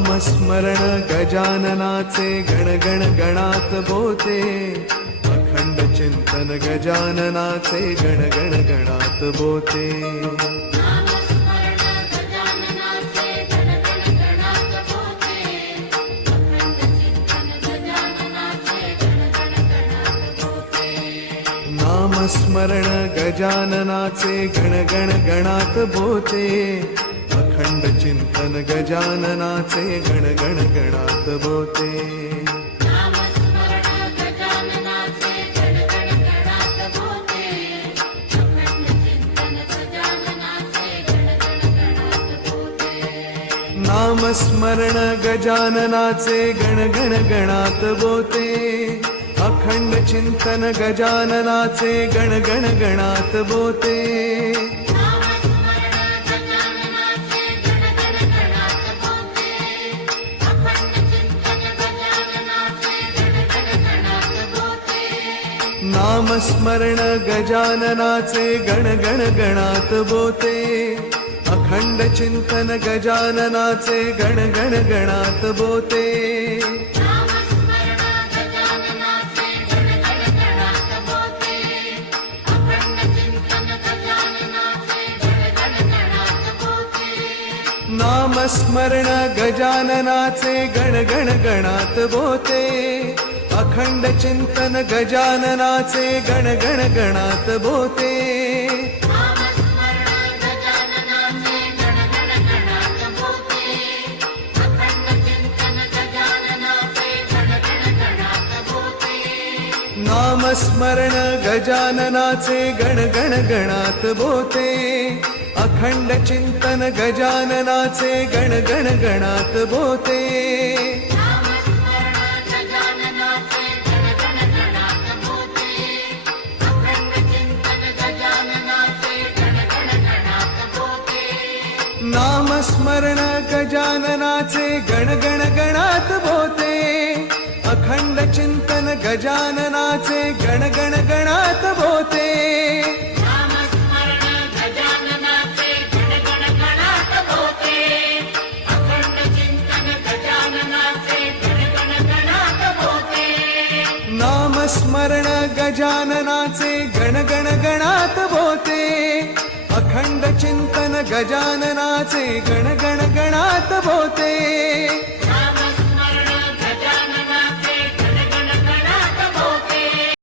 नामस्मरण गजाननाचे गणगण गणात बोते, अखंड चिंतन गजाननाचे गणगण गणात बोते. नामस्मरण गजाननाचे गणगण गणात बोते, अखंड चिंतन गजाननाचे गणगण गणात बोते. नामस्मरण गजाननाचे गणगण गणात बोते, अखंड चिंतन गजाननाचे गणगण गणात बोते. नामस्मरण गजाननाचे गणगण गणात बोते, अखंड चिंतन गजाननाचे गणगण गणात बोते. नामस्मरण गजाननाचे गणगण गणात बोते, अखंड चिंतन गजाननाचे गणगण गणात बोते. नामस्मरण गजाननाचे गणगण गणात बोते, अखंड चिंतन गजाननाचे गणगण गणात बोते. नामस्मरण गजाननाचे गणगण गणात बोते, अखंड चिंतन गजाननाचे गणगण गणात बोते. नामस्मरण गजाननाचे गणगण गणात बोते, अखंड चिंतन गजाननाचे गणगण गणात बोते.